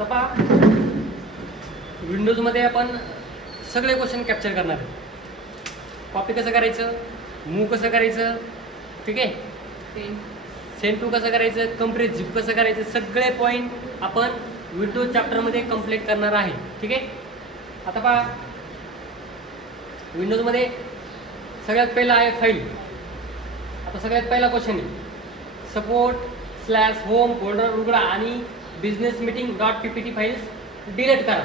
आता पहा, विंडोजमध्ये आपण सगळे क्वेश्चन कॅप्चर करणार आहे. कॉपी कसं करायचं, मूव्ह कसं करायचं, ठीक आहे, सेंड टू कसं करायचं, कम्प्रेस झिप कसं करायचं, सगळे पॉईंट आपण विंडोज चॅप्टरमध्ये कंप्लीट करणार आहे. ठीक आहे. आता पहा, विंडोजमध्ये सगळ्यात पहिला आहे फाईल. आता सगळ्यात पहिला क्वेश्चन आहे, support/home फोल्डर उघडा आणि business meeting dot ppt files delete करा.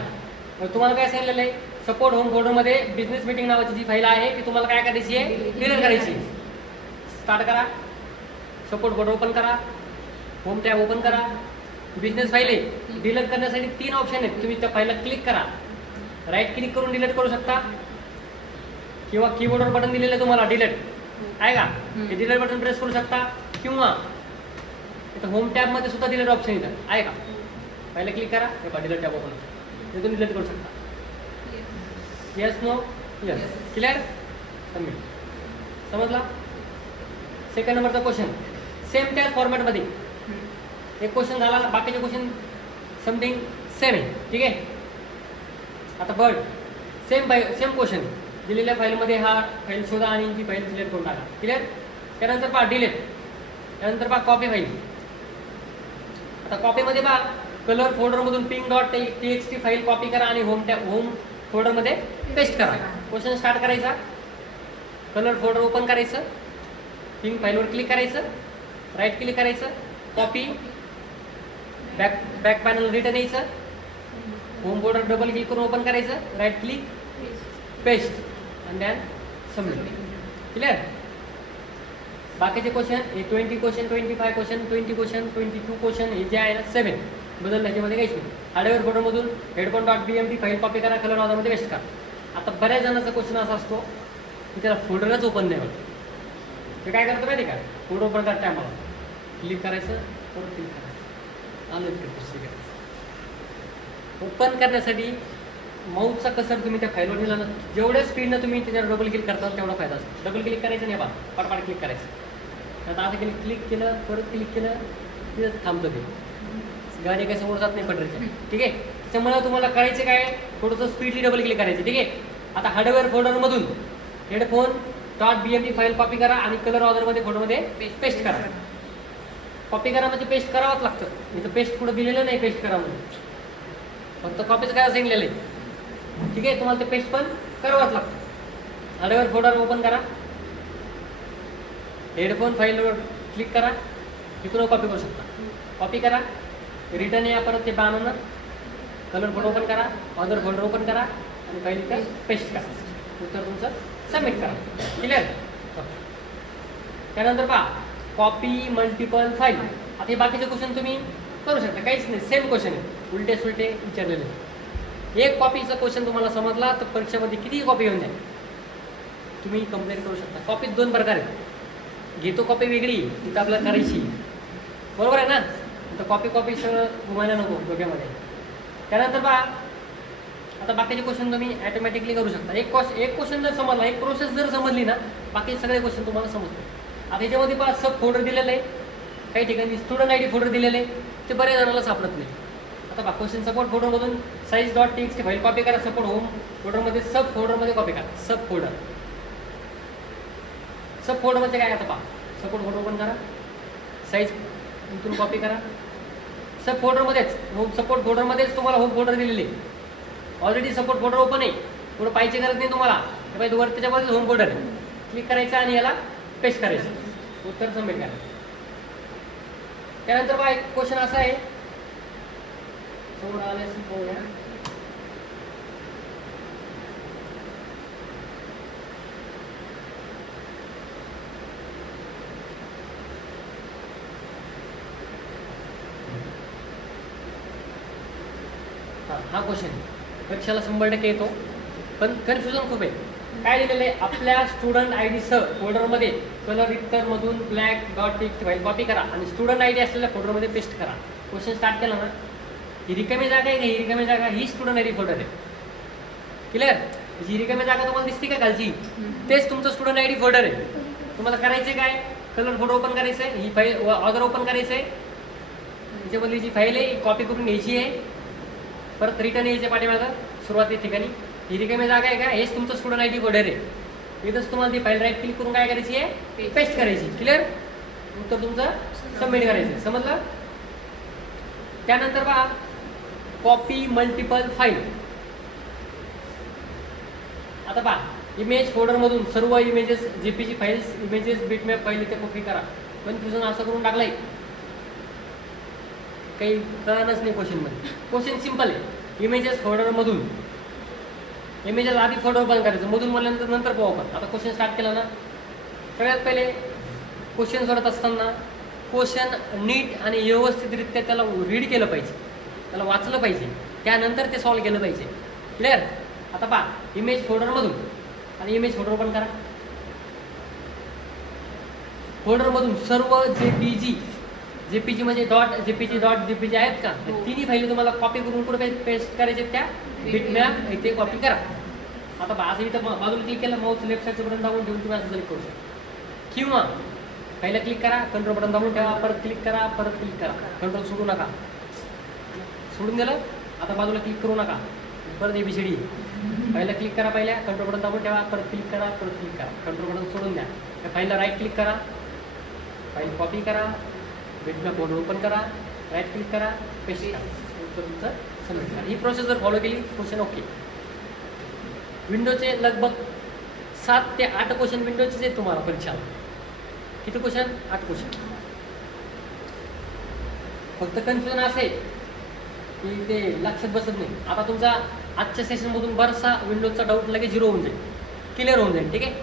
तर तुम्हाला काय सांगितलेलं आहे, सपोर्ट होम फोल्डरमध्ये बिझनेस मीटिंग नावाची जी फाईल आहे ती तुम्हाला काय करायची आहे, डिलीट करायची. स्टार्ट करा, सपोर्ट फोल्डर ओपन करा, होम टॅब ओपन करा. बिझनेस फाईल आहे, डिलीट करण्यासाठी 3 ऑप्शन आहेत. तुम्ही त्या फाईलला क्लिक करा, राईट क्लिक करून डिलीट करू शकता, किंवा कीबोर्डवर बटन दिलेलं आहे तुम्हाला डिलीट आहे का, हे डिलीट बटन प्रेस करू शकता, किंवा इथं होम टॅबमध्ये सुद्धा डिलीट ऑप्शन येतं आहे का, पहिला क्लिक करा, हे पहा डिलीट टॅब ओपन होतं, ते तुम्ही डिलीट करू शकता. Yes no yes, clear, submit. समजला. सेकंड नंबरचा क्वेश्चन सेम त्याच फॉर्मॅटमध्ये एक क्वेश्चन झाला, बाकीचे क्वेश्चन समथिंग सेम आहे. ठीक आहे. आता बर्ड सेम क्वेश्चन दिलेल्या फाईलमध्ये हा फाईल शोधा आणि ती फाईल सिलेक्ट करून टाका. क्लिअर. त्यानंतर पहा डिलीट, त्यानंतर पहा कॉपी फाईल. आता कॉपीमध्ये पहा कलर फोल्डरमधून ping.txt फाईल कॉपी करा आणि होम फोल्डरमध्ये पेस्ट करा. क्वेश्चन स्टार्ट करायचा, कलर फोल्डर ओपन करायचं, पिंग फाईलवर क्लिक करायचं, राईट क्लिक करायचं, कॉपी, बॅक पॅनल रिटर्न यायचं, होम फोल्डर डबल क्लिक करून ओपन करायचं, राईट क्लिक, पेस्ट आणि दॅन सबमिट. क्लिअर. बाकीचे क्वेश्चन हे 20 क्वेश्चन, 25 क्वेश्चन, 20 क्वेश्चन, 22 क्वेश्चन हे जे आहे ना 7 बदल त्याच्यामध्ये काहीच नाही. हार्डवेअर फोल्डरमधून headphone.bmt फाईल कॉपी करा, कलर वादामध्ये वेस्ट करा. आता बऱ्याच जणांचा क्वेश्चन असा असतो की त्याला फोल्डरच ओपन नाही होत. ते काय करतं माहिती का, फोल्डर ओपन करता आम्हाला क्लिक करायचं, परत क्लिक करायचं, आलं तिथे पुस्तक करायचं. ओपन करण्यासाठी माऊसचा कसर तुम्ही त्या फाईलवर दिला ना, जेवढ्या स्पीडनं तुम्ही त्याच्यावर डबल क्लिक करता तेवढा फायदा असतो. डबल क्लिक करायचं नाही बा, पाटपाट क्लिक करायचं. आता असं क्लिक केलं, परत क्लिक केलं, तिथं थांबतं ते, गाडी काही समोर जात नाही पटरीच्या. ठीक आहे. त्याच्यामुळे तुम्हाला करायचं काय, थोडंसं स्पीडली डबल क्लिक करायचं. ठीक आहे. आता हार्डवेअर फोल्डरमधून headphone.bmt फाईल कॉपी करा आणि कलर ऑर्डरमध्ये फोल्डरमध्ये पेस्ट करा. कॉपी करा म्हणजे पेस्ट करावंच लागतं. इथं पेस्ट कुठं दिलेलं नाही पेस्ट करा म्हणून, फक्त कॉपीचं काय सांगितलेलं आहे. ठीक आहे. तुम्हाला ते पेस्ट पण करावंच लागतं. हार्डवेअर फोल्डर ओपन करा, हेडफोन फाईलवर क्लिक करा, तिथून कॉपी करू शकता. कॉपी करा, रिटर्न या, परत ते बाणानं कलर फोल्डर ओपन करा, अदर फोल्डर ओपन करा आणि फाईल इथं पेस्ट करा, उत्तर तुमचं सबमिट करा. क्लिअर. त्यानंतर पहा कॉपी मल्टिपल फाईल. आता हे बाकीचे क्वेश्चन तुम्ही करू शकता, काहीच नाही, सेम क्वेश्चन आहे, उलटे सुलटे विचारलेले. एक कॉपीचा क्वेश्चन तुम्हाला समजला तर परीक्षेमध्ये कितीही कॉपी घेऊन द्या, तुम्ही कंप्लेंट करू शकता. कॉपीत 2 प्रकार आहेत, घेतो कॉपी वेगळी, तिथं आपल्याला करायची, बरोबर आहे ना. तर कॉपी सगळं घुमायला नको डोक्यामध्ये. त्यानंतर पहा आता बाकीचे क्वेश्चन तुम्ही ॲटोमॅटिकली करू शकता. एक क्वेश्चन जर समजला, एक प्रोसेस जर समजली ना, बाकी सगळे क्वेश्चन तुम्हाला समजतात. आता याच्यामध्ये पहा सब फोल्डर दिलेलं आहे, काही ठिकाणी स्टुडंट ID फोल्डर दिलेलं आहे, ते बऱ्याच जणांना सापडत नाही. आता पहा क्वेश्चन सपोर्ट फोल्डरमधून size.txt फाईल कॉपी करा, सपोर्ट होम फोल्डरमध्ये सब फोल्डरमध्ये कॉपी करा. सब फोल्डरमध्ये काय, आता पहा सपोर्ट फोल्डर ओपन करा, साईज इथून कॉपी करा, सब फोल्डरमध्येच होम सपोर्ट फोल्डरमध्येच तुम्हाला होम फोल्डर दिलेले, ऑलरेडी सपोर्ट फोल्डर ओपन आहे, पुढे पाहिजे गरज नाही तुम्हाला. हे पाहिजे वर त्याच्यामध्येच होम फोल्डर आहे, क्लिक करायचं आणि याला पेस्ट करायचं, उत्तर सबमिट करा. त्यानंतर बघा एक क्वेश्चन असा आहे, समोर आल्यास पाहूया. हा क्वेश्चन परीक्षेला 100% येतो, पण कन्फ्युजन खूप आहे. काय दिलेलं आहे, आपल्या स्टुडंट ID सह फोल्डरमध्ये कलर इतरमधून black.txt फाईल कॉपी करा आणि स्टुडंट ID असलेल्या फोल्डरमध्ये पेस्ट करा. क्वेश्चन स्टार्ट केला ना, ही रिकामी जागा आहे, ही रिकामी जागा ही स्टुडंट ID फोल्डर आहे. क्लिअर. ही रिकामी जागा तुम्हाला दिसते का खालची, तेच तुमचं स्टुडंट ID फोल्डर आहे. तुम्हाला करायचं काय, कलर फोल्डर ओपन करायचं आहे, ही फाईल ऑर्डर ओपन करायचं आहे, त्याच्यामधली जी फाईल आहे कॉपी करून घ्यायची आहे, परत रिटर्न यायच्या पाठीमागं सुरुवाती ठिकाणी ही रिकामी जागा आहे का, हेच तुमचं स्टुडंट आय डी कोडर आहे. इथंच तुम्हाला ती फाईल राईट क्लिक करून काय करायची आहे, पेस्ट करायची. क्लिअर. उत्तर तुमचं सबमिट करायचं. समजलं. त्यानंतर पहा कॉपी मल्टिपल फाईल. आता पहा इमेज फोल्डरमधून सर्व images JPG files images bitmap file इथे कॉपी करा. कन्फ्युजन असं करून टाकलंय काही कळणारच नाही क्वेश्चनमध्ये. क्वेश्चन सिम्पल आहे. इमेजेस फोल्डरमधून इमेजेस आधी फोल्डर बंद करायचं, मधून म्हणल्यानंतर नंतर पाहू आपण. आता क्वेश्चन स्टार्ट केला ना, सगळ्यात पहिले क्वेश्चन सोडत असताना क्वेश्चन नीट आणि व्यवस्थितरित्या त्याला रीड केलं पाहिजे, त्याला वाचलं पाहिजे, त्यानंतर ते सॉल्व केलं पाहिजे. क्लिअर. आता पहा इमेज फोल्डरमधून आणि इमेज फोल्डर ओपन करा. फोल्डरमधून सर्व जेपीजी म्हणजे .jpg आहेत का, तिन्ही फाईली तुम्हाला कॉपी करून कुठे पेस्ट करायचे, त्या बिटमॅप इथे कॉपी करा. आता पहा असं इथं बाजूला क्लिक केलं, माऊस लेफ्ट साईडचं बटन दाबून ठेवून तुम्ही असं सिलेक्ट करू शकता. किंवा पहिला क्लिक करा, कंट्रोल बटन दाबून ठेवा, परत क्लिक करा, परत क्लिक करा, कंट्रोल सोडू नका. सोडून दिलं. आता बाजूला क्लिक करू नका, परत ABCD. पहिला क्लिक करा, पहिल्या कंट्रोल बटन दाबून ठेवा, परत क्लिक करा, परत क्लिक करा, कंट्रोल बटन सोडून द्या. त्या फाईलला राईट क्लिक करा, फाईल कॉपी करा, बिटमॅप फोल्डर ओपन करा, राईट क्लिक करा, पेस्ट करा. तुमचं सबमिट करा. ही प्रोसेस जर फॉलो केली क्वेश्चन ओके. विंडोचे लगभग 7 ते 8 क्वेश्चन विंडोचेच आहेत तुम्हाला परीक्षाला. किती क्वेश्चन? 8 क्वेश्चन. फक्त कन्फ्युजन असे की ते लक्षात बसत नाही. आता तुमचा आजच्या सेशनमधून बराचसा विंडोजचा डाऊट लगेच 0 होऊन जाईल, क्लिअर होऊन जाईल. ठीक आहे.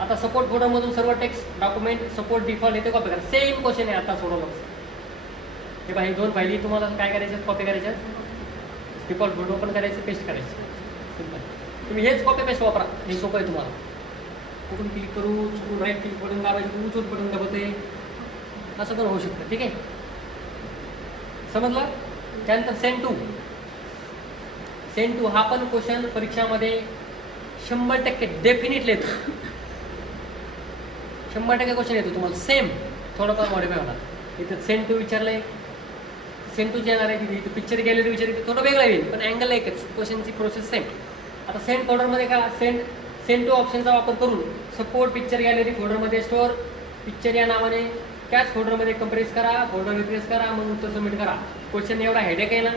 आता सपोर्ट फोल्डरमधून सर्व टेक्स्ट डॉक्युमेंट सपोर्ट डिफॉल्ट येते कॉपी करा. सेम क्वेश्चन आहे आता सोडवलं. हे पहा, 2 फाईली तुम्हाला काय करायच्या, कॉपी करायच्या, डिफॉल्ट फोल्डर ओपन करायचं, पेस्ट करायचं. सिम्पल. तुम्ही हेच कॉपी पेस्ट वापरा, हे सोपं आहे तुम्हाला. कुठून क्लिक करू, चुकून राईट क्लिक बटन दाबायचं, उचून बटन दाबते, असं पण होऊ शकतं. ठीक आहे. समजलं. त्यानंतर सेंड टू हा पण क्वेश्चन परीक्षामध्ये 100% डेफिनेटली येतो. 100% क्वेश्चन येतो तुम्हाला. सेम थोडंफार मॉडिफाय होणार. इथं सेंड टू विचारलंय, सेंड टूच येणार आहे. तिथे पिक्चर गॅलरी विचारली, थोडं वेगळं येईल, पण अँगल एकच, क्वेश्चनची प्रोसेस सेम. आता सेंड फोल्डरमध्ये का सेंड टू ऑप्शनचा वापर करून सपोर्ट पिक्चर गॅलरी फोल्डरमध्ये स्टोअर पिक्चर या नावाने त्याच फोल्डरमध्ये कंप्रेस करा, फोल्डर रिप्रेस करा, मग उत्तर सबमिट करा. क्वेश्चन एवढा हेडेक आहे ना,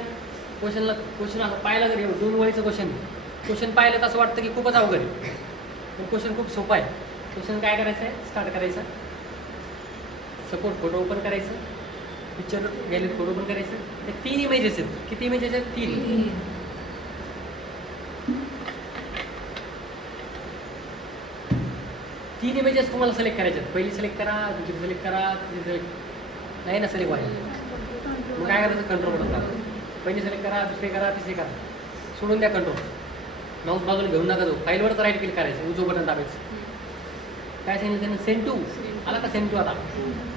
क्वेश्चन असं पाहिलं जर 2 वळीचं क्वेश्चन पाहिलं तर असं वाटतं की खूपच अवघड आहे, पण क्वेश्चन खूप सोपा आहे. क्वेश्चन काय करायचं आहे, स्टार्ट करायचं, सपोर्ट फोटो ओपन करायचं, पिक्चर गॅलरी फोटो ओपन करायचं. ते 3 इमेजेस आहेत. किती इमेजेस आहेत? 3. तीन इमेजेस तुम्हाला सिलेक्ट करायचे आहेत. पहिली सिलेक्ट करा, दुसरी सिलेक्ट करा, तिसरी सिलेक्ट नाही ना सिलेक्ट व्हायला. मग काय करायचं, कंट्रोल बटन दाबा. पहिली सिलेक्ट करा, दुसरी करा, तिसरी करा, सोडून द्या कंट्रोल. माऊस बाजूला घेऊन नका जाऊ, फाईलवरच राईट क्लिक करायचं, उजवं बटन दाबायचं. काय सांगितलं त्यांना, सेंड टू आला का, सेंड टू. आता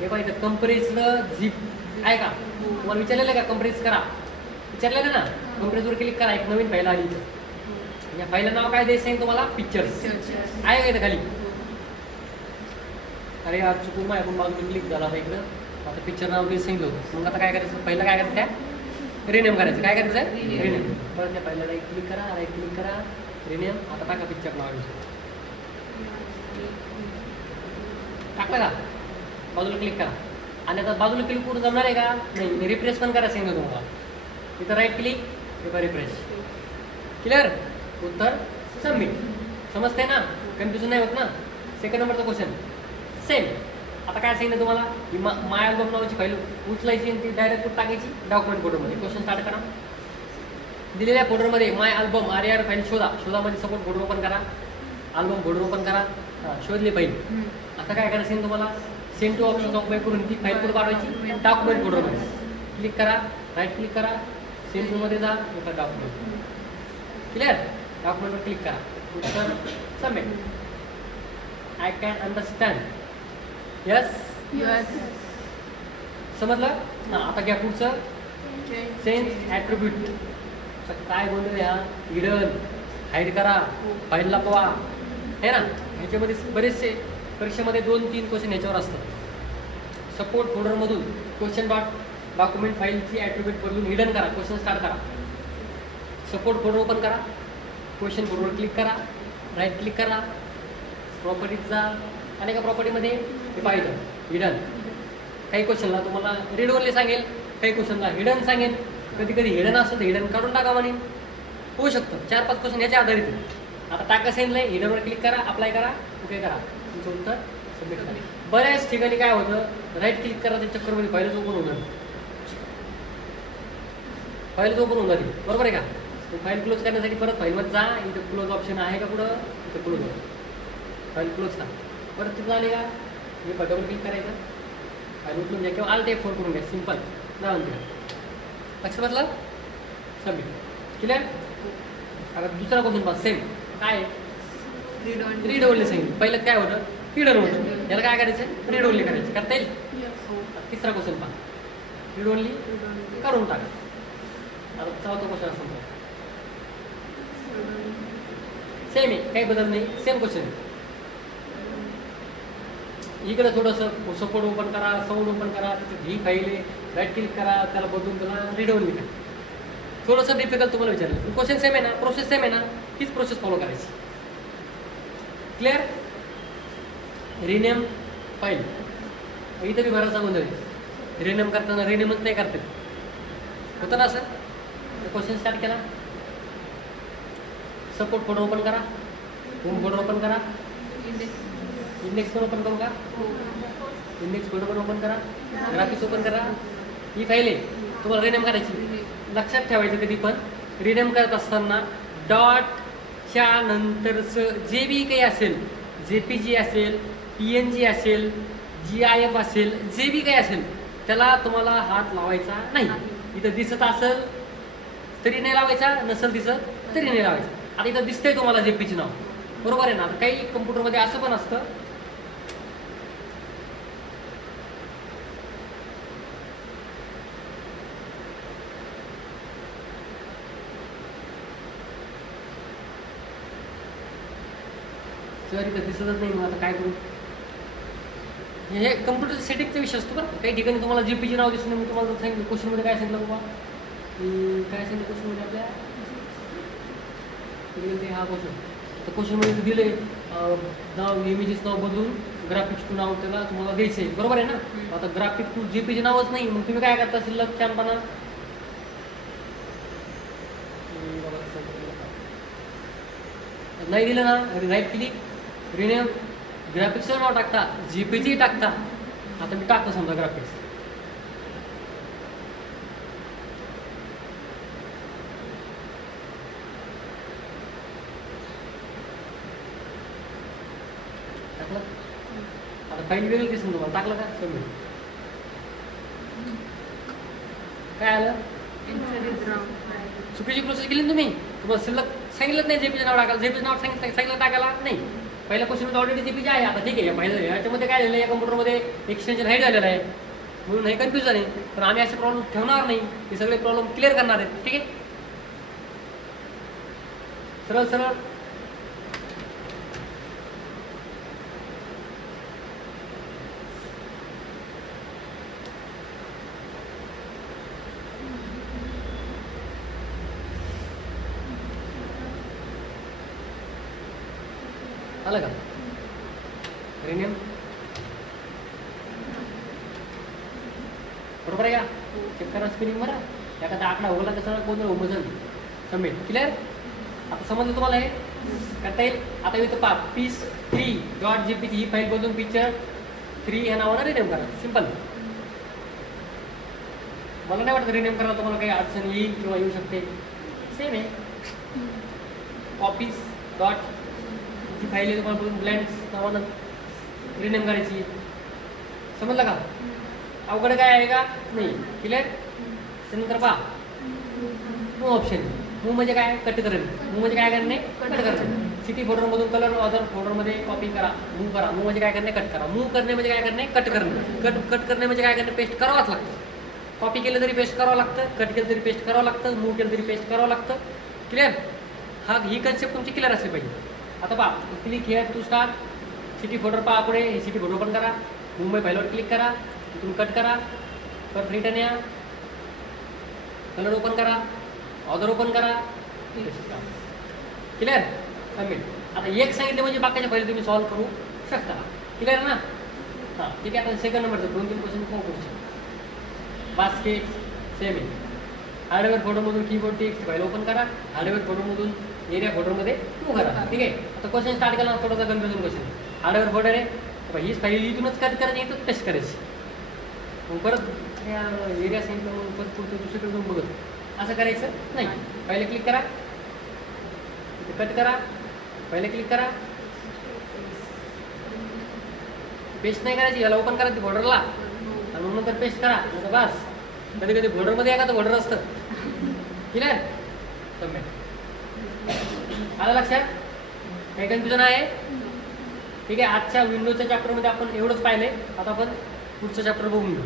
हे पाहिजे कंप्रेसलं झिप आहे का, तुम्हाला विचारलेलं आहे का, कंप्रेस करा, विचारलेलं ना, कंप्रेसवर क्लिक करा, एक नवीन फाईल आली. या फाईलला नाव काय द्यायचं आहे तुम्हाला, पिक्चर्स आहे का इथं खाली. अरे आज चुकून माझ्याकडून बाजूला क्लिक झाला आता इकडं. आता पिक्चर नाव काही सांगितलं होतं. मग आता काय करायचं, पहिलं काय करायचं, त्या रिनेम करायचं. काय करायचं आहे, रिनेम. परत त्या पहिला राईट क्लिक करा, राईट क्लिक करा, रिनेम. आता टाका पिक्चर नाव टाकलं का, बाजूला क्लिक करा. आणि आता बाजूला क्लिक करून जमणार आहे का, नाही, रिफ्रेश पण करा सांगितलं तुम्हाला. इथं राईट क्लिक, किंवा रिफ्रेश. क्लिअर. उत्तर सबमिट. समजते ना, कन्फ्युजन नाही होत ना. सेकंड नंबरचा क्वेश्चन सेम. आता काय सांगितलं तुम्हाला, ही माय अल्बम नावाची फाईल उचलायची आणि ती डायरेक्ट कुठं टाकायची, डॉक्युमेंट फोल्डरमध्ये. क्वेश्चन स्टार्ट करा. दिलेल्या फोल्डरमध्ये माय अल्बम RAR फाईल शोधामध्ये सपोर्ट फोल्डर ओपन करा, अल्बम फोल्डर ओपन करा, शोधली फाईल. आता काय करायचं तुम्हाला, सेंड टू ऑप्शनचा उपयोग करून ती फाईल कुठं पाठवायची, डॉक्युमेंट फोल्डरमध्ये. क्लिक करा, राईट क्लिक करा, सेंड टूमध्ये जा, डॉक्युमेंट. क्लिअर. डॉक्युमेंटवर क्लिक करा, उत्तर submit. I can understand. Yes. समजलं. हां, आता घ्या पुढचं, चेंज ॲट्रिब्यूट. काय बोलतो ह्या, हिडन, हाईड करा, फाईल लपवा, आहे ना. ह्याच्यामध्ये बरेचसे परीक्षेमध्ये 2-3 क्वेश्चन ह्याच्यावर असतात. सपोर्ट फोल्डरमधून क्वेश्चन डॉक्युमेंट फाईलची ॲट्रिब्यूट बदलून हिडन करा. क्वेश्चन स्टार्ट करा. सपोर्ट फोल्डर ओपन करा. क्वेश्चन फोल्डरवर क्लिक करा. राईट क्लिक करा. प्रॉपर्टीज जा आणि एका प्रॉपर्टीमध्ये हे पाहिजे हिडन. काही क्वेश्चनला तुम्हाला रीड ओनली सांगेल, काही क्वेश्चनला हिडन सांगेल. कधी कधी हिडन असतं तर हिडन काढून टाका म्हणे. होऊ शकतं. 4-5 क्वेश्चन याच्या आधारित आहे. आता टाका सांगितलंय, हिडनवर क्लिक करा, अप्लाय करा, ओके करा, तुमचं उत्तर सबमिट करा. बऱ्याच ठिकाणी काय होतं, राईट क्लिक करायच्या चक्करमध्ये फाईलच ओपन होऊन जाते. फाईलच ओपन होऊन जाते, बरोबर आहे का? फाईल क्लोज करण्यासाठी परत फाईलमध्ये जा. इथं क्लोज ऑप्शन आहे का पुढं? इथं क्लोज फाईल क्लोज का. परत तिथं आले का हे बटनवर क्लिक करायचं, फाईल उचलून घ्या किंवा आल ते फोन करून घ्या. सिम्पल ना म्हणते लक्ष बसलं. Submit clear. आता दुसरा क्वेश्चन पास सेम काय रीड ओनली सांगितलं. पहिलं काय होतं, हिडन होतं. याला काय करायचं, रीड ओनली करायचं. करता येईल. तिसरा क्वेश्चन पहा, रीड ओनली करून टाका. आता चौथा क्वेश्चन असं सेम आहे, काही बदल नाही, सेम क्वेश्चन आहे. इकडे थोडंसं सपोर्ट ओपन करा, साऊंड ओपन करा, तिथे ही फाईल आहे, राईट क्लिक करा, त्याला बदलून त्याला रीड ओनली करा. थोडंसं डिफिकल्ट तुम्हाला विचारलं. क्वेश्चन सेम आहे ना, प्रोसेस सेम आहे ना, हीच प्रोसेस फॉलो करायची. क्लिअर. रिनेम फाईल इथं बी बराचसा गोंधळ आहे. रिनेम करताना रिनेमच नाही करते होतं ना असं. क्वेश्चन स्टार्ट केला, सपोर्ट फोल्डर ओपन करा, होम फोल्डर ओपन करा, इंडेक्स पण ओपन करू का, इंडेक्स फोल्डर पण ओपन करा, ग्राफिक्स ओपन करा. ही फाईल आहे, तुम्हाला रिनेम करायची. लक्षात ठेवायचं कधी पण रिनेम करत असताना डॉटच्या नंतरचं जे बी काही असेल, JPG असेल, PNG असेल, GIF असेल, जे बी काही असेल त्याला तुम्हाला हात लावायचा नाही. इथं दिसत असेल तरी नाही लावायचा, नसेल दिसत तरी नाही लावायचा. आता इथं दिसतंय तुम्हाला JPG नाव, बरोबर आहे ना. आता काही कम्प्युटरमध्ये असं पण असतं, सर इथं दिसतच नाही, मग आता काय करू. हे कम्प्युटर सेटिंगचा विषय असतो बरं. काही ठिकाणी तुम्हाला JPG नाव दिसलं, मी तुम्हाला सांगितलं क्वेश्चनमध्ये काय सांगितलं बाबा, काय सांगितलं क्वेश्चनमध्ये आपल्या ते हा क्वेश्चन. तर क्वेश्चनमध्ये दिले नाव, इमेजेस नाव बदलून ग्राफिक्स टू नाव त्याला तुम्हाला द्यायचं आहे, बरोबर आहे ना. आता ग्राफिक टू JPG नावच नाही, मग तुम्ही काय करता शिल्लक छानपणा, नाही दिलं ना, राईट क्लिक, रिनेम, ग्राफिक्सचं नाव टाकता, JPG टाकता. आता मी टाकतो समजा ग्राफिक्स, टाकलं. आता फाईल वेगळी दिसून तुम्हाला टाकलं का, सबमिट. काय आलं, चुकीची प्रोसेस केली ना तुम्ही. तुम्हाला शिल्लक सांगितलं नाही JPG नाव टाकायला, JPG नाव सांगितलं टाकायला नाही. पहिल्या क्वेश्चनमध्ये ऑलरेडी JPG आहे. आता ठीक आहे, पहिलं याच्यामध्ये काय झालं, या कम्प्युटरमध्ये एक्सटेन्शन हाईड झालेलं आहे म्हणून हे कन्फ्युजन आहे. तर आम्ही असे प्रॉब्लेम ठेवणार नाही, हे सगळे प्रॉब्लेम क्लिअर करणार आहेत. ठीक आहे, सरळ सरळ. आलं का रिनेम, बरोबर आहे का. चेक करा स्पेलिंग बरं. एखादा आकडा होगला कसं कोणतं उमजन. सबमिट. क्लिअर. आता समजलं तुम्हाला हे करता येईल. आता इथं पहा, piece3.jpg ही फाईल बदलून पिक्चर 3 या नावानं रिनेम करा. सिम्पल. मला नाही वाटत रिनेम करायला तुम्हाला काही अडचण येईल किंवा येऊ शकते. सेम आहे. ऑफिस डॉट ही फाईल आहे, तुम्हाला बघून ब्लँड्स नावानं रिनेम करायची. समजलं का. अवघड काय आहे का नाही. क्लिअर. त्यानंतर पहा मूव ऑप्शन. मूव म्हणजे काय, कट करेल. मूव म्हणजे काय करणे, कट करणे. सिटी फोल्डरमधून कलर अदर फोल्डरमध्ये कॉपी करा. मूव करा. मूव म्हणजे काय करणे, कट करा. मूव करणे म्हणजे काय करणे, कट करणे. कट करणे म्हणजे काय करणे, पेस्ट करावंच लागतं. कॉपी केलं तरी पेस्ट करावं लागतं, कट केलं तरी पेस्ट करावं लागतं, मूव केलं तरी पेस्ट करावं लागतं. क्लिअर. ही कन्सेप्ट तुमची क्लिअर असली पाहिजे. आता पहा, click here to start. City folder पहा पुढे, सिटी फोल्डर ओपन करा. मुंबई फाईलवर क्लिक करा, तिथून कट करा, परत रिटर्न या, कलर ओपन करा, ऑर्डर ओपन करा, क्लिअर. सबमिट. आता एक सांगितलं म्हणजे बाकीच्या पहिले तुम्ही सॉल्व्ह करू शकता. क्लिअर ना. हां ठीक आहे. आता सेकंड नंबरचं 2-3 क्वेश्चन कोण करू शकतो. बास्केट सेम आहे. हार्डवेअर फोल्डरमधून कीबोर्ड टेक्स्ट फाईल ओपन करा, हार्डवेअर फोल्डरमधून एरिया फोल्डरमध्ये मूव्ह करा. ठीक आहे. आता क्वेश्चन स्टार्ट केला थोडासा कन्फ्युजन क्वेश्चन. हार्डवेअर फोल्डर आहे, हीच फाईल इथूनच कट करायची, इथून टेस्ट करायची. मग परत एरिया सांगितलं मग परत पुढचं दुसरीकडे जाऊन बघत असं करायचं नाही. पहिले क्लिक करा, इथे कट करा, पहिले क्लिक करा, पेस्ट नाही करायची, याला ओपन करायची फोल्डरला आणि मग नंतर पेस्ट करा. नंतर बस. कधी कधी फोल्डरमध्ये एखादं फोल्डर असतं. क्लिअर. सबमिट. आलं लक्षात. काही कन्फ्युजन आहे. ठीक आहे. आजच्या विंडोच्या चॅप्टरमध्ये आपण एवढंच पाहिलंय. आता आपण पुढचं चॅप्टर बघून घेऊ.